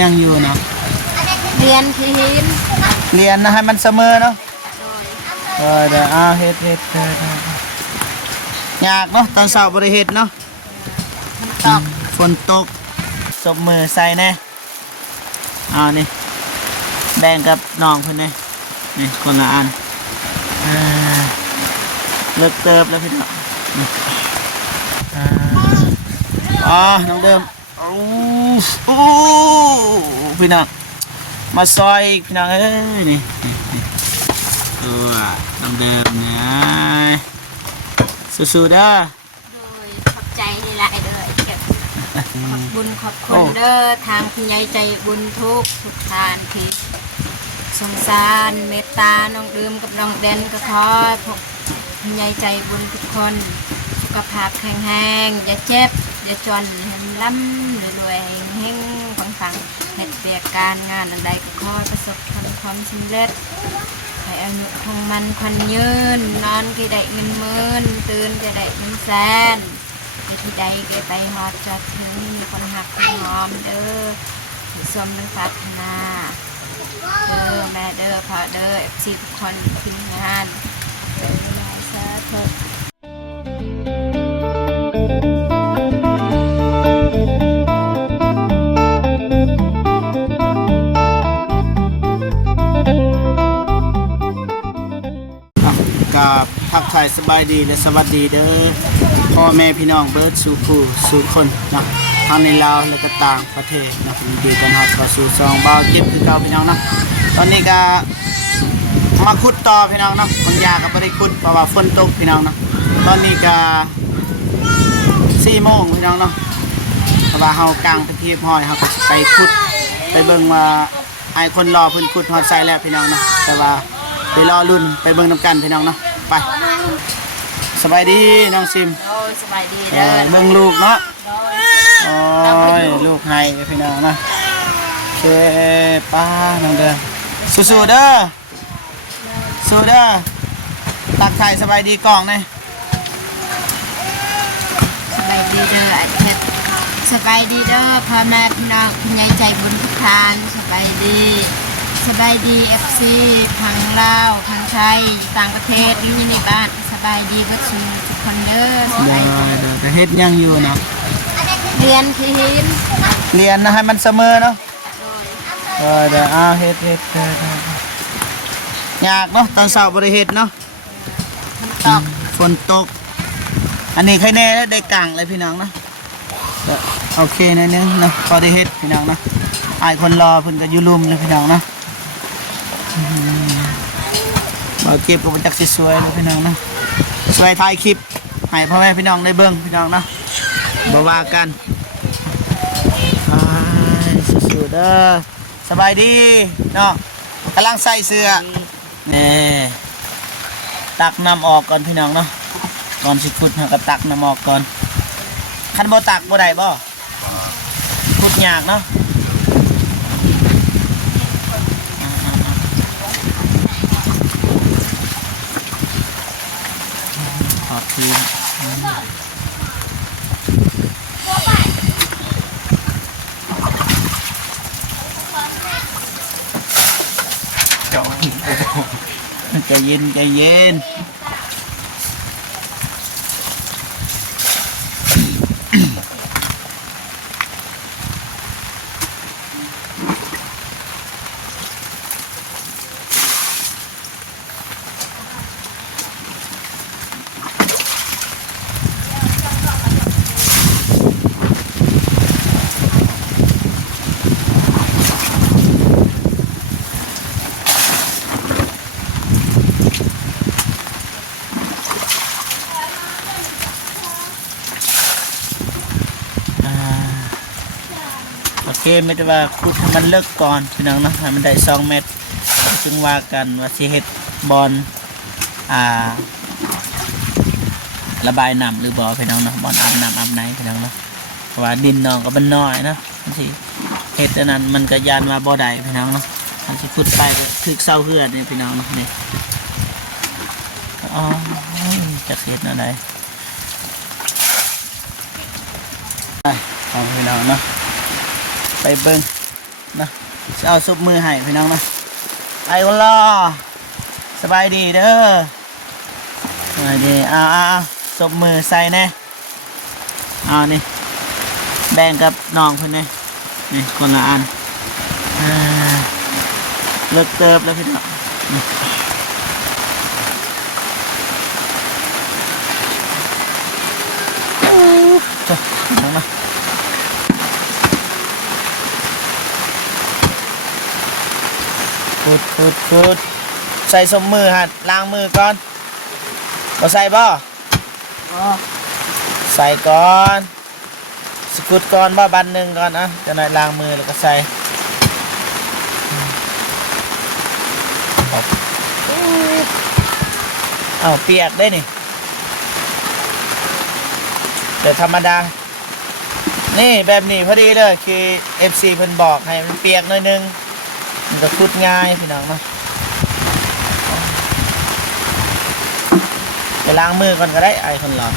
ยังอยู่เนาะเรียนที่หินเรียนนะให้มันเสมอเนาะเดี๋ยวเฮ็ดยากเนาะตอนเช้าบริเฮ็ดเนาะฝนตกสบมือใส่แน่นี่แบ่งกับน้องเพิ่นนี่คนละอันเลิกเติบแล้วพี่น้องน้องเดิมโอ้พี่น้องมาซอยพี่น้องเอ้ยนี่ตัวน้องเดิมเนี่ยสู้ๆเด้อโดยขอบใจหลายเด้อขอบบุญขอบคุณเด้อทางคุณยายใจบุญทุกทานที่สงสารเมตตาน้องเดิมกับน้องเด่นก็ขอคุณยายใจบุญทุกคนสุขภาพแข็งแรงอย่าเจ็บอย่าจนให้ล้ำรวยๆเฮงฟังเหตุเบียกการงานอันใดก็ขอประสบความสำเร็จให้อายุของมันคนยืนนอนก็ได้เงินหมื่นตื่นก็ได้เงินแสนที่ใดก็ไปหอดจอดถึงมีคนหักคนหอมเด้อสมนึกปรารถนาเด้อแม่เด้อพ่อเด้อทุกคนทีมงานเด้อมาสาธุกับทักทายสบายดีและสวัสดีเด้อพ่อแม่พี่น้องเบิร์ดสู่ผู้สู่คนนะทั้งในลาวและก็ต่างประเทศนะยินดีต้อนรับเข้าสู่ซองบ่าวเก็บคือเก่าพี่น้องนะตอนนี้ก็มาขุดต่อพี่น้องนะบางอย่างก็ไม่ได้ขุดเพราะว่าฝนตกพี่น้องนะตอนนี้ก็4 โมงพี่น้องเนาะเพราะว่าเฮากลางตะเกียบห้อยเฮาก็ไปขุดไปเบิ่งว่าไอ้คนรอเพิ่นขุดฮอดใส่แล้วพี่น้องนะแต่ว่าไปรอรุ่นไปเบิ่งน้ำกันพี่น้องเนาะไปสบายดีน้องซิมโอ้ยสบายดีเด้อเบิ่งลูกเนาะโอ้ยลูกให้พี่น้องนะเช่ป้าน้องเด้อสู้ๆเด้อสู้เด้อตักไทยสบายดีกล่องนี่สบายดีเด้ออาทิตย์สบายดีเด้อพ่อแม่พี่น้องคุณยายใจบุญทุกทานสบายดีFC พังลาวพังไทยต่างประเทศอยู่ในบ้านสบายดีก็ทุกคนเด้อสบายดีก็เฮ็ดยังอยู่เนาะเรียนที่หินเรียนนะให้มันเสมอเนาะเดี๋ยวเฮ็ดยากเนาะตอนเช้าบริเฮ็ดเนาะฝนตกอันนี้ใครแน่ได้กลางเลยพี่น้องนะโอเคนะนึงนะพอได้เฮ็ดพี่น้องนะไอ้คนรอเพิ่นก็อยู่ลุมเลยพี่น้องนะมาเก็บกับจักสิสวยนะพี่น้องนะสวยถ่ายคลิปให้พ่อแม่พี่น้องได้เบิ่งพี่น้องนะบ่ว่ากันสู้ๆเด้อสบายดีเนาะกำลังใส่เสื้อนี่ตักน้ำออกก่อนพี่น้องเนาะก่อนสิขุดเราก็ตักน้ำออกก่อนคันบ่ตักบ่ได้บ่ขุดยากเนาะขอบคุณใจเย็นโอเคไม่ได้ว่าขุดให้มันเลิกก่อนพี่น้องนะให้มันได้2 เมตรจึงว่ากันว่าสิเฮ็ดบอลระบายน้ำหรือบ่พี่น้องนะบอลอาบน้ำอาบไหนพี่น้องนะเพราะว่าดินน้องก็มันน้อยนะมันสิเฮ็ดอันนั้นมันก็ยานว่าบ่ได้พี่น้องเนาะมันสิขุดไปถึกเสาเฮือดนี่พี่น้องนะนี่จะเฮ็ดอะไรไปพี่น้องเนาะไปเบิ่ง นะจะเอาซุปมือให้พี่น้องนะไอ้คนรอสบายดีเด้อสบายดีเอาซุปมือใส่แน่เอานี่แบ่งกับน้องเพิ่นนี่นี่คนละอันเลิกเติบแล้วพี่น้องจ้ะน้องนะขุดใส่สมมือฮะล้างมือก่อนเราใส่บ่ใส่ก่อนสกุดก่อนบ่บันหนึ่งก่อนนะจะหน่อยล้างมือแล้วก็ใส่เอาเปียกได้นี่เดี๋ยวธรรมดานี่แบบนี้พอดีเลยคือ FC เพิ่นบอกให้มันเปียกหน่อยนึงมันก็ขุดง่ายพี่น้องเนาะไปล้างมือก่อนก็ได้ไอ้คนหล่อ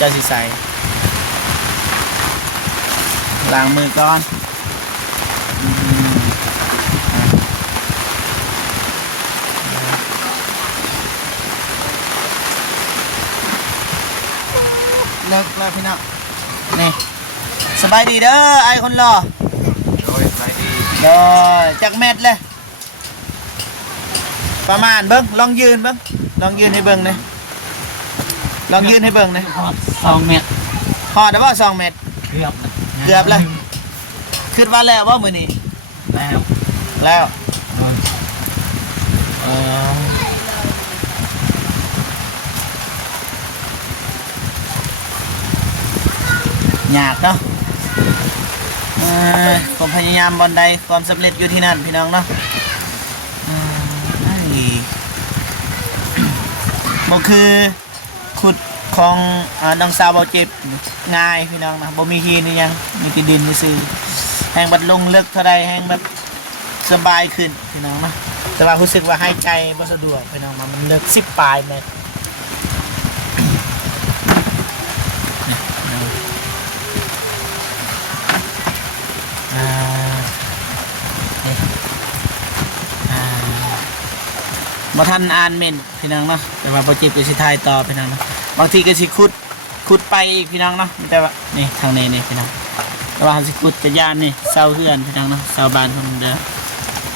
จะสิใส่ล้างมือก่อนเลิกแล้วพี่น้องนี่สบายดีเด้อไอ้คนหล่อโดยสบายดีโดยจักเม็ดเลยประมาณเบิ้งลองยืนเบิ้งลองยืนให้เบิ้งเลยลองยืนให้เบิ้งเลย2 เมตรพอได้ป่ะ2 เมตรเกือบเลยคิดว่าแล้วว่ามือนี้แล้วยากเนาะความพยายามบนใดความสำเร็จอยู่ที่นั่นพี่น้องเนาะบ่คือขุดของน้องสาวเบาเจ็บง่ายพี่น้องนะบ่มีหินนี่ยังมีแต่ดินซื่อแห้งบัดลงลึกเท่าใดแห้งแบบสบายขึ้นพี่น้องนะแต่ว่ารู้สึกว่าหายใจบ่สะดวกพี่น้องมันลึก10 ปลายเมตรบ่ทันอ่านเม่นพี่น้องเนาะแต่ว่าบ่เจ็บก็สิถ่ายต่อพี่น้องเนาะบางทีก็สิขุดไปอีกพี่น้องเนาะแต่ว่านี่ทางนี้นี่พี่น้องแต่ว่าเฮาสิขุดกระยานนี่เสาเฮือนพี่น้องเนาะเสาบ้านเพิ่นเด้อ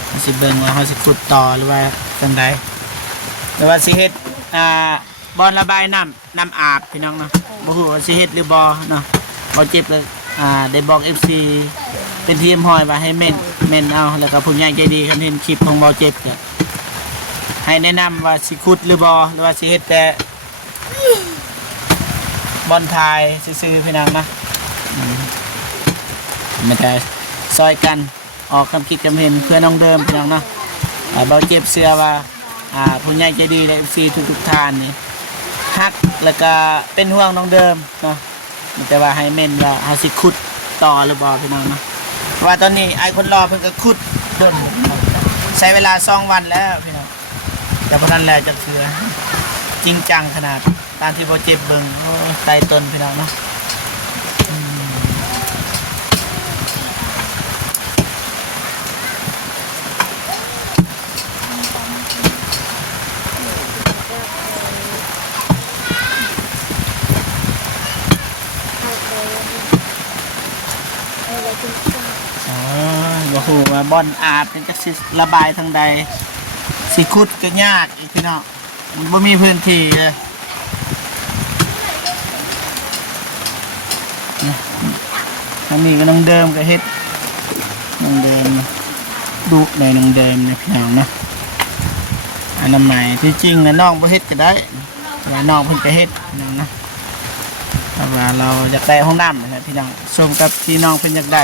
เฮาสิเบิ่งว่าเฮาสิขุดต่อหรือว่าจังใดหรือว่าสิเฮ็ดบ่อระบายน้ำอาบพี่น้องเนาะบ่ฮู้ว่าสิเฮ็ดหรือบ่เนาะบ่เจ็บเลยได้บอก FC เป็นทีมห้อยว่าให้เม่นเอาแล้วก็ผู้ใหญ่ใจดีคันเห็นคลิปของบ่เจ็บก็ให้แนะนำว่าสิขุดหรือบอหรือว่าสิเฮ็ดแต่บอลทายซื่อๆพี่น้องนะมันจะซอยกันออกความคิดความเห็นเพื่อน้องเดิมพี่น้องเนาะเบาเจ็บเสื้อว่าผู้ใหญ่ใจดีใน FC ทุกท่านนี่ฮักแล้วก็เป็นห่วงน้องเดิมเนาะแต่ว่าให้เม่นว่าเฮาสิขุดต่อหรือบอพี่น้องเนาะว่าตอนนี้ไอ้คนรอเพิ่นก็ขุดด้นใช้เวลา2 วันแล้วพี่น้องแต่พอท่านแลจะเถือจริงจังขนาดตามที่โบเจ็บเบิ่งไตต้นพี่น้องเนาะบ่ฮู้ว่าบ่อนอาบเป็นจักสิระบายทางใดสิขุดก็ยากอีกพี่น้องมันบ่มีพื้นที่เลยทางนี้ก็น้องเดิมก็เฮ็ดน้องเดิมดุได้น้องเดิมนะพี่น้องเนาะอันนั้นใหม่ที่จริงนะน้องบ่เฮ็ดก็ได้แต่น้องเพิ่นก็เฮ็ดพี่น้องนะแต่ว่าเราอยากได้ห้องน้ำนะครับพี่น้องส่งกับพี่น้องเพิ่นอยากได้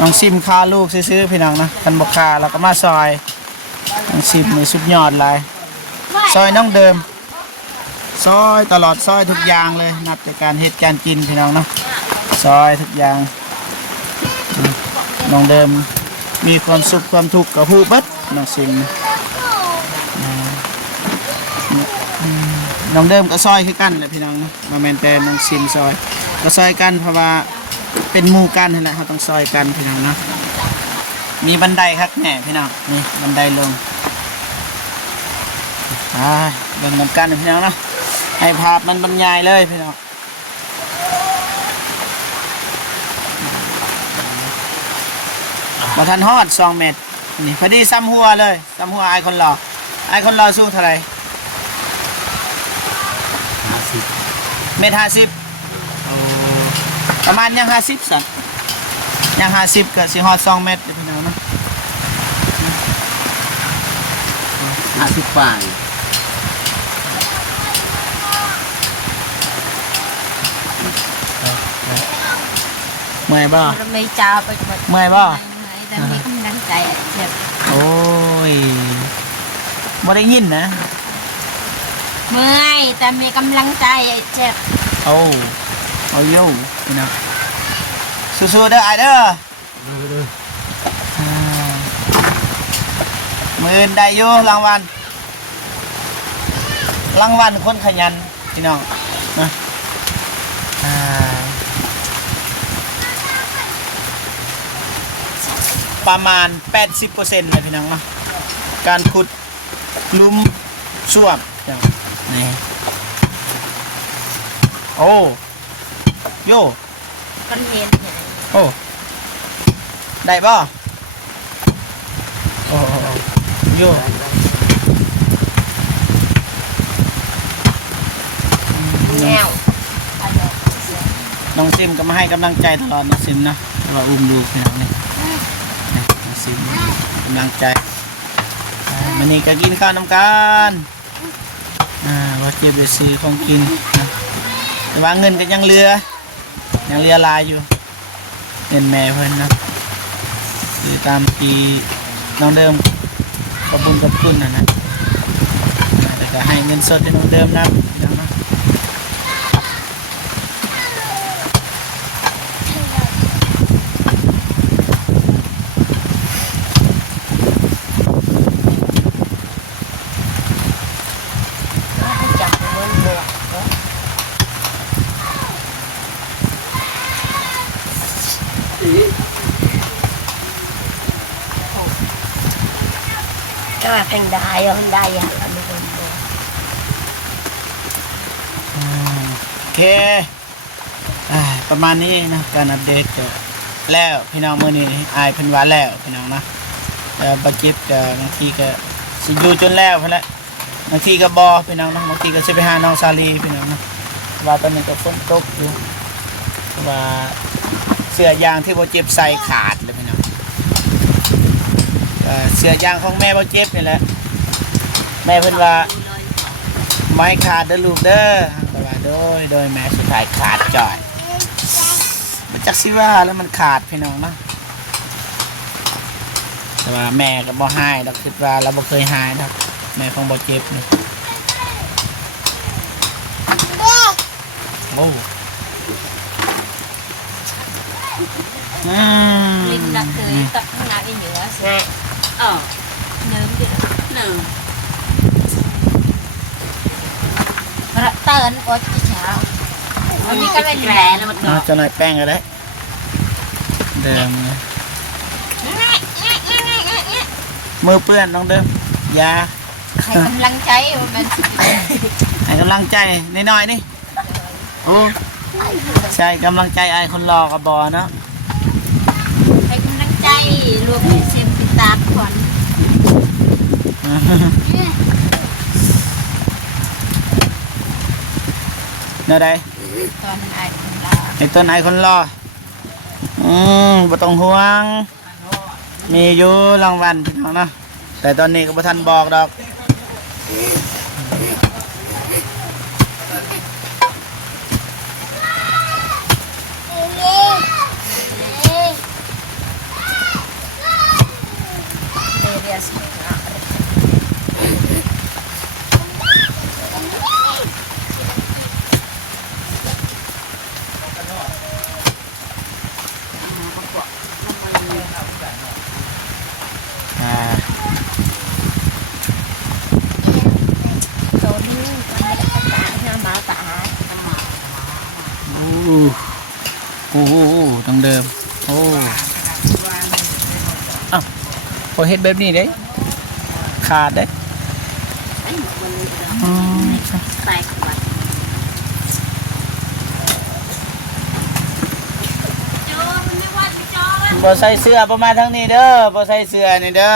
น้องซิมคาลูกซื้อพี่น้องนะคันบ่คาเราก็มาซอยน้องซิมนี่สุดยอดเลยซอยน้องเดิมซอยตลอดซอยทุกอย่างเลยนับจากการเฮ็ดการกินพี่น้องเนาะซอยทุกอย่างน้องเดิมมีความสุขความทุกข์กับฮู้เบิดน้องซิมน้องเดิมก็ซอยคือกันแหละพี่น้องนะมาแม่นแต่น้องซิมซอยก็ซอยกันเพราะว่า เป็นหมู่กันนั่นแหละเขาต้องซอยกันพี่น้องนะมีบันไดครับแหน่พี่น้องนี่บันไดลงเบิ่งนำกันพี่น้องเนาะให้ภาพมันบรรยายเลยพี่น้องมาทันฮอด2 เมตรนี่พอดีซ้ำหัวเลยซ้ำหัวไอคนหล่อไอคนหล่อสูงเท่าไหร่1.50 เมตรโอ้ประมาณยัง50สักยัง50ก็สิฮอด2 เมตรพี่น้องเนาะ50 ป่ายเมื่อยบ่ เราไม่จ้าไปหมด เมื่อยบ่ แต่มีกำลังใจเจ็บ โอ้ยบ่ได้ยินนะ เมื่อยแต่มีกำลังใจเจ็บ เอาโย่พี่น้องสู้ๆเด้อไอเด้อมื้อได้อยู่รางวัลคนขยันพี่น้องนะประมาณ 80% เลยพี่น้องเนาะการขุดหลุมซ่วมอย่างนี้โอ้โย่ กันเห็นเนี่ย โอ้ได้ป่ะโอ้โย่ แนว น้องซิมก็มาให้กำลังใจตลอดน้องซิมนะว่าอุ้มดูพี่น้องนี่น้องซิมกำลังใจวันนี้ก็กินข้าวน้ำกันว่าเก็บไปซื้อของกินนะแต่ว่าเงินก็ยังเหลือหลายอยู่เงินแม่เพิ่นนะคือตามปีน้องเดิมขอบคุณกับคุณนะแต่ก็ให้เงินสดให้น้องเดิมนะจับเงินบวก ก็แพงได้ยังได้ยังมีคนบอก โอเคประมาณนี้นะการอัปเดตก็แล้วพี่น้องมื้อนี้อายเพิ่นว่าแล้วพี่น้องนะบ่เจ็บก็บางทีก็สิอยู่จนแล้วพุ่นแหละบางทีก็บ่พี่น้องนะบางทีก็สิไปหาน้องซาลีพี่น้องนะว่าตอนนี้ก็ฝนตกอยู่ว่าเสื้อยางที่บ่เจ็บใส่ขาดเลยพี่น้องเสื้อยางของแม่บ่เจ็บนี่แหละแม่เพิ่นว่าไม้ขาดเด้อลูกเด้อก็ว่าโดยแม่สุดท้ายขาดจ่อยมันจักสิว่าแล้วมันขาดพี่น้องเนาะแต่ว่าแม่ก็บ่ให้ดอกคิดว่าเราบ่เคยหายดอกแม่คงบ่เจ็บนี่โอ้ลิ้นนักเคยตัดข้างหน้าอีเหนือใช่เนื้อเดือดเนื้อระเตินโอ๊ตเช้าวันนี้ก็เป็นแหล่แล้วมัน จะหน่อยแป้งก็ได้เดิมมือเปื้อนน้องเดิมยา ให้กำลังใจมัน ให้กำลังใจน้อยๆนี่โอ้ใช่กำลังใจไอ้คนรอกับบอเนาะ ให้กำลังใจรวมเซมติตาก่อน เนาะได้ ตอนไอ้คนลา ไอ้ต้นไอ้คนรอบ่ต้องห่วงมีอยู่รางวัลพี่น้องเนาะแต่ตอนนี้ก็บ่ทันบอกดอกเรียส ต้องเดิมโอ้อ้าวพอเฮ็ดแบบนี้เด้ขาดเด้อืม ใส่เข้าไปโจมันไม่วัดไม่จอแล้ว บ่ใส่เสื้อประมาณทั้งนี้เด้อบ่ใส่เสื้อนี่เด้อ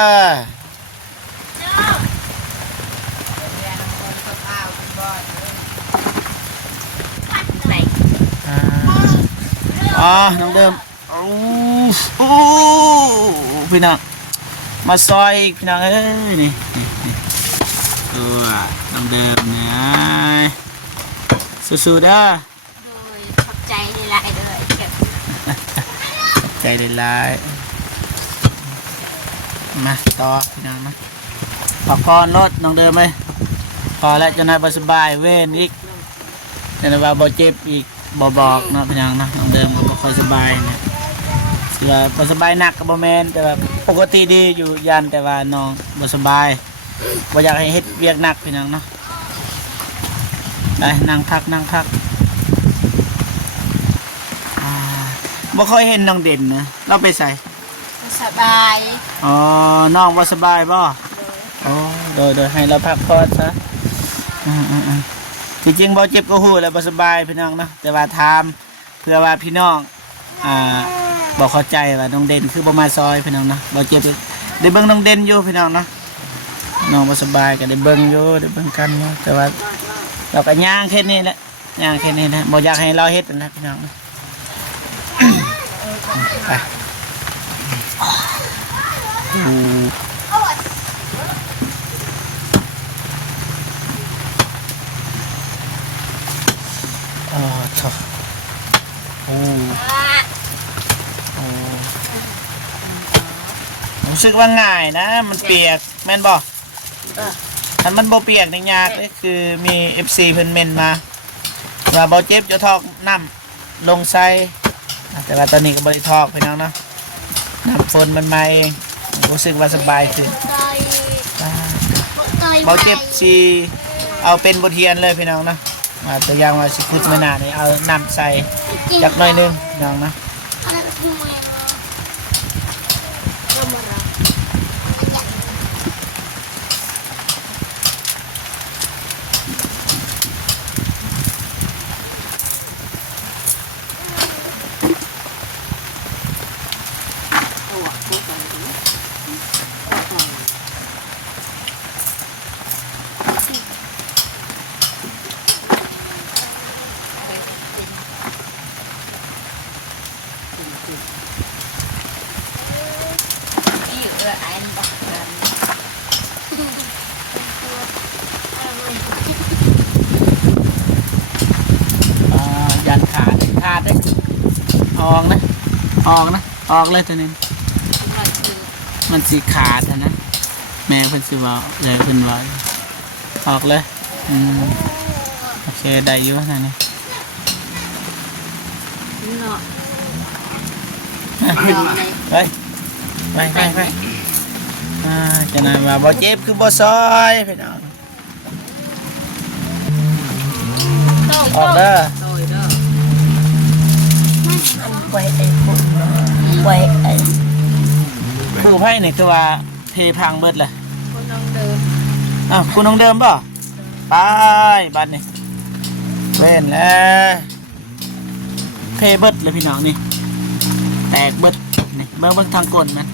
ไหน อ๋อน้องเดิมโอ้โอ้พี่น้องมาซอยพี่น้องเอ้ยนี่ตัวน้องเดิมเนี่ยสู้ๆเด้อ โดยขอบใจหลายเด้อเก็บ ใจได้หลายมาต่อพี่น้องนะปากกอนรถน้องเดิมไหมพอแล้วจะนายบ่สบายเว้นอีกแต่ว่าบ่เจ็บอีกบ่บอกเนาะพี่น้องนะน้องเดิมก็บ่ค่อยสบายเนี่ยเสือบ่สบายหนักก็บ่แม่นแต่ว่าปกติดีอยู่ยันแต่ว่าน้องบ่สบายบ่อยากให้เฮ็ดเวียกหนักพี่น้องเนาะได้นั่งพักอ่าบ่ค่อยเห็นน้องเด่นนะเราไปใส่ สบาย อ๋อน้องบ่สบายบ่อ๋อโดยให้เราพักผ่อนซะที่จริงบ่เจ็บก็ฮู้แล้วบ่สบายพี่น้องเนาะแต่ว่าถามเพื่อว่าพี่น้องบ่เข้าใจว่าน้องเด่นคือบ่มาซอยพี่น้องเนาะบ่เจ็บได้เบิ่งน้องเด่นอยู่พี่น้องเนาะน้องบ่สบายก็ได้เบิ่งอยู่ได้เบิ่งกันอยู่แต่ว่าเราก็ย่างแค่นี้แหละย่างแค่นี้นะบ่อยากให้เราเฮ็ดนะพี่น้องนะ ไปชอบรู้สึกว่าง่ายนะมันเปียกแม่นบ่ถ้ามันบ่เปียกในยากเลยคือมี FC เพิ่นเม่นมาว่าบ่เจ็บจะทอกน้ำลงใส่แต่ว่าตอนนี้ก็บ่ได้ทอกพี่น้องเนาะน้ำฝนมันมาเองรู้สึกว่าสบายขึ้นบ่เจ็บสิเอาเป็นบทเรียนเลยพี่น้องเนาะตัวอย่างว่าสิคุดมื้อหน้านี่เอาน้ำใส่จักหน่อยนึงพี่น้องเนาะยันขาดขาดได้ออกเลยตัวนี้มันสีขาดนะแม่เพิ่นสิว่าเลยเพิ่นว่าออกเลยโอเคได้อยู่นะนี่ไปจะนายว่าบ่เจ็บคือบ่ซอยพี่น้องออกเด้อผู้ไพ่นี่คือว่าเพพังเบิดเลย คนน้องเดิม อ้าวคุณน้องเดิมป่ะไปบัดนี่เล่นแล้วเพเบิดเลยพี่น้องนี่แตกเบิดนี่เบิ้งทางก้นมัน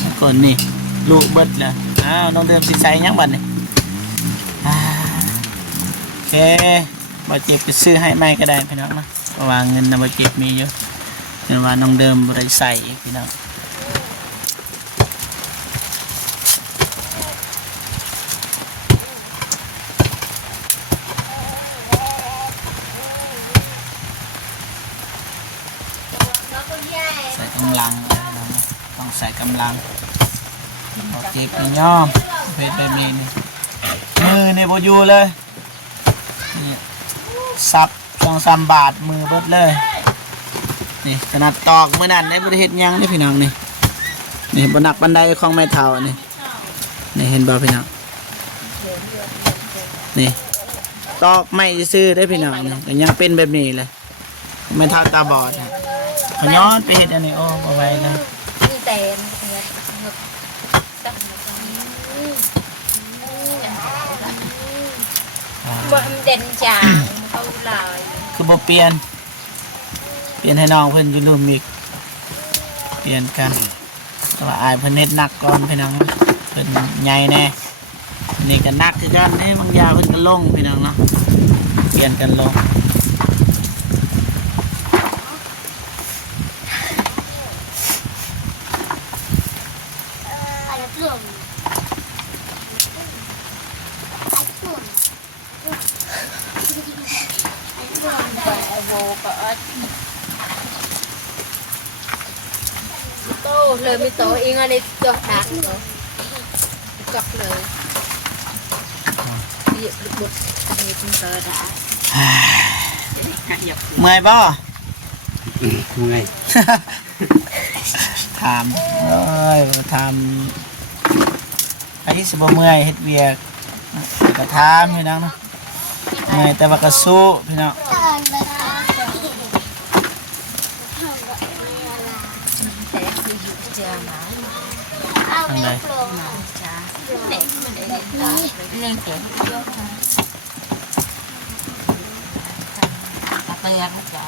ทางก้นนี่ลูกเบิดเลยอ้าวน้องเดิมสิใส่ยังบัดนี่โอเคบ่เจ็บจะซื้อให้ไม่ก็ได้พี่น้องนะเพราะว่าเงินนะบ่เจ็บมีอยู่เงินว่าน้องเดิมบ่ได้ใส่พี่น้องใส่กำลังต้องใส่กำลังบ่เจ็บพี่น้องเพชรแบบนี้นี่มือเนี่ยบ่อยู่เลยนี่ซับ2-3 บาทมือเบิดเลยนี่ขนาดตอกมื้อนั้นในบ่ได้เฮ็ดหยังนี่พี่น้องนี่บ่หนักปานใดของแม่เฒ่านี่เห็นบ่พี่น้องนี่ตอกไม่ซื่อได้พี่น้องนี่ก็ยังเป็นแบบนี้เลยแม่เฒ่าตาบอด ขย้อนไปเฮ็ดอันนี้โอ้บ่ไหวแล้ว มีแต่เนี่ยต้องบ่เด่นจางเขาลอย คือบ่เปลี่ยนให้น้องเพิ่นอยู่ร่วมอีกเปลี่ยนกันแต่ว่าอายเพิ่นเฮ็ดหนักก่อนพี่น้องเพิ่นใหญ่แน่นี่ก็หนักคือกันบางอย่างเพิ่นก็ลงพี่น้องเนาะเปลี่ยนกันลงโตเลยไม่โตเองอะไรตัวดักเลยกอกเลยเยอะบุกมีคุณเตอร์ได้ เมื่อยบ่ ไง ถามเอ้ยถามไอ้สิบ่เมื่อยเฮ็ดเวียกก็ถามพี่น้องเนาะเมื่อยแต่ว่าก็สู้พี่น้อง แต่คืออยู่เจอมา ทางใด มาจ้าเด็กมันเด็กตาเรื่องเก๋เยอะมากตะเกียงจ้า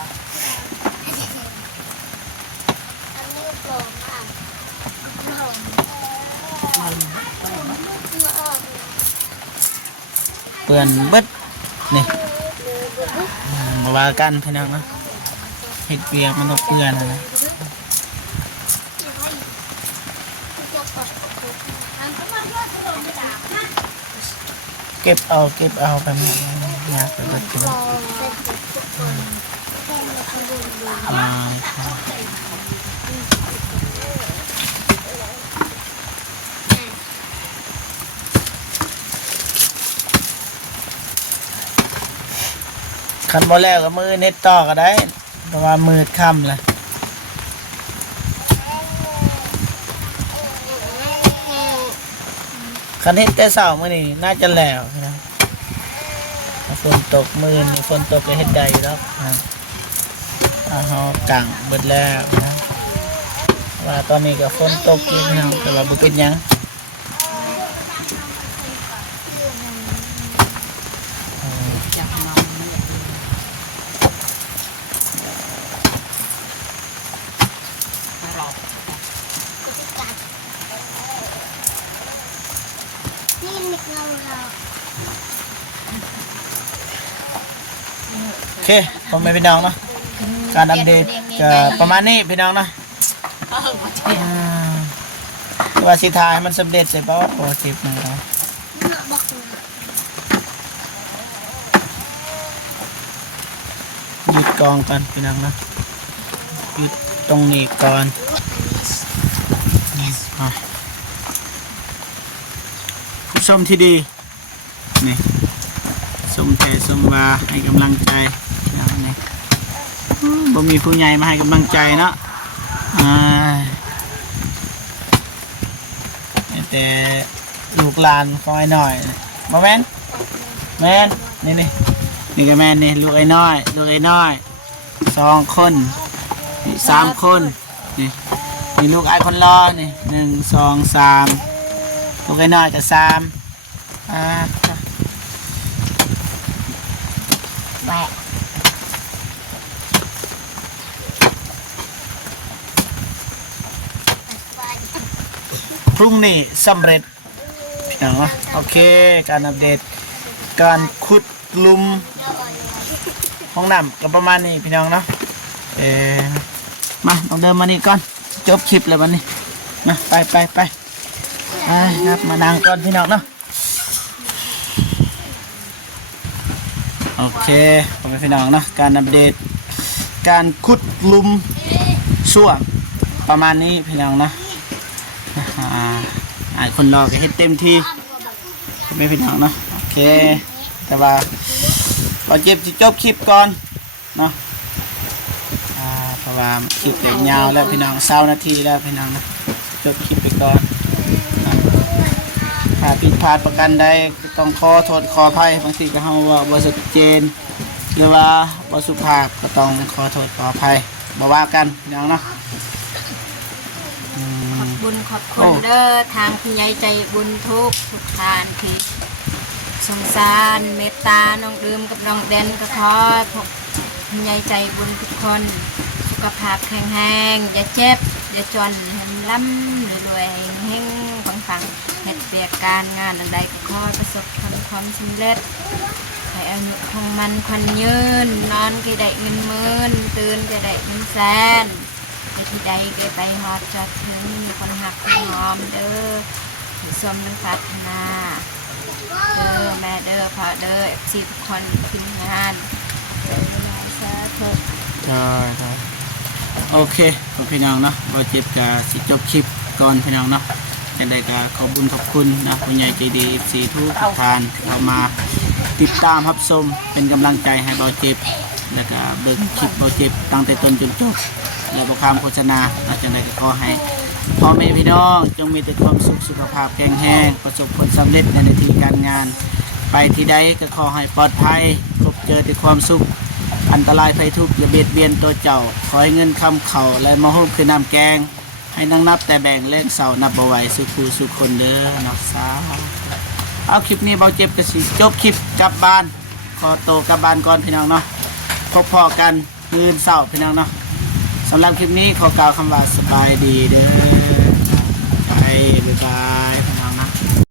เปื้อนเบิดนี่บ่ว่ากันพี่น้องเนาะเฮ็ดเวียกมันต้องเปื้อนนะ เก็บเอาไปหมดอยากไปเบิดกินคันบ่แล้วก็มือเน็ตต่อก็ได้เพราะว่ามืดค่ำเลยคันเฮ็ดแต่เช้ามื้อนี้น่าจะแล้วนะฝนตกมื้อนี้ฝนตกก็เฮ็ดได้อยู่แล้วเฮากังเบิดแล้วนะว่าตอนนี้ก็ฝนตกอยู่พี่น้องแต่ว่าบ่เป็นหยังโอเคผมไม่พี่น้องเนาะการอัปเดตก็ประมาณนี้พี่น้องเนาะว่าสิทายมันสำเร็จใช่ป่าวโปรเจกต์นะครับหยุดกองกันพี่น้องนะหยุดตรงนี้ก่อนผู้ชมที่ดีนี่สมแต่สมว่าให้กำลังใจนี่บ่มีผู้ใหญ่มาให้กำลังใจเนาะแต่ลูกหลานคอยหน่อยมาแม่นนี่ก็แม่นนี่ลูกไอ้น้อย2 คนนี่3 คนนี่ลูกไอ้คนรอนี่1 2 3ลูกไอ้น้อยก็3แหวะ พรุ่งนี้สำเร็จพี่น้องโอเคการอัปเดตการขุดหลุมห้องน้ำก็ประมาณนี้พี่น้องเนาะมาต้องเดินมานี่ก่อนจบคลิปแล้ววันนี้มาไปครับมานั่งก่อนพี่น้องเนาะโอเคผมเป็นพี่น้องเนาะการอัปเดตการขุดหลุมช่วงประมาณนี้พี่น้องเนาะคนรอก็เฮ็ดเต็มที่ไม่พี่น้องเนาะโอเคแต่ว่าพอเจ็บจะจบคลิปก่อนเนาะเพราะว่าคลิปยาวแล้วพี่น้อง20 นาทีแล้วพี่น้องนะจบคลิปไปก่อนถ้าผิดพลาดประกันใดต้องขอโทษขออภัยบางทีก็เฮาว่าบ่ชัดเจนหรือว่าบ่สุภาพก็ต้องขอโทษขออภัย บ่ว่ากันพี่น้องเนาะ ขอบบุญขอบคุณเด้อทางคุณยายใจบุญทุกทานที่สงสารเมตตาน้องดื่มกับน้องเด่นก็ขอพวกคุณยายใจบุญทุกคนสุขภาพแข็งแรงอย่าเจ็บอย่าจนให้ล้ำรวยๆเฮงฟังๆเหตุเปียกการงานใดก็ขอประสบความสำเร็จให้อายุของมันควันยืนนอนก็ได้เงินหมื่นตื่นก็ได้เงินแสนไปที่ใดก็ไปฮอดจอดถึงมีคนหักคนหอมเด้อให้สมนึกปรารถนาเด้อแม่เด้อพ่อเด้อFCทุกคนทีมงานเด้อสาธุ ได้โอเคพี่น้องเนาะบ่เจ็บก็สิจบคลิปก่อนพี่น้องเนาะจังได๋ก็ขอบคุณนะผู้ใหญ่ใจดี FC ทุกท่านที่เข้ามาติดตามรับชมเป็นกำลังใจให้บ่เจ็บแล้วก็เบิ่งคลิปบ่เจ็บตั้งแต่ต้นจนจบและบ่ข้ามโฆษณาจังได๋ก็ขอให้พ่อแม่พี่น้องจงมีแต่ความสุขสุขภาพแข็งแรงประสบผลสำเร็จในหน้าที่การงาน ไปที่ใดก็ขอให้ปลอดภัยพบเจอแต่ความสุขอันตรายภัยทุกข์อย่าเบียดเบียนตัวเจ้าขอให้เงินคำเข่าและมโหคือน้ำแกงให้นั่งนับแต่แบ่งเล่นเสานับบ่ไหวสุขสุขคนเด้อเนาะสาเอาคลิปนี้เบาเจ็บก็สิจบคลิปกลับบ้านขอโตวกลับบ้านก่อนพี่น้องเนาะพบพอกันมื้อเช้าพี่น้องเนาะสำหรับคลิปนี้ขอกล่าวคำว่าสบายดีเด้อไปบ๊ายบาย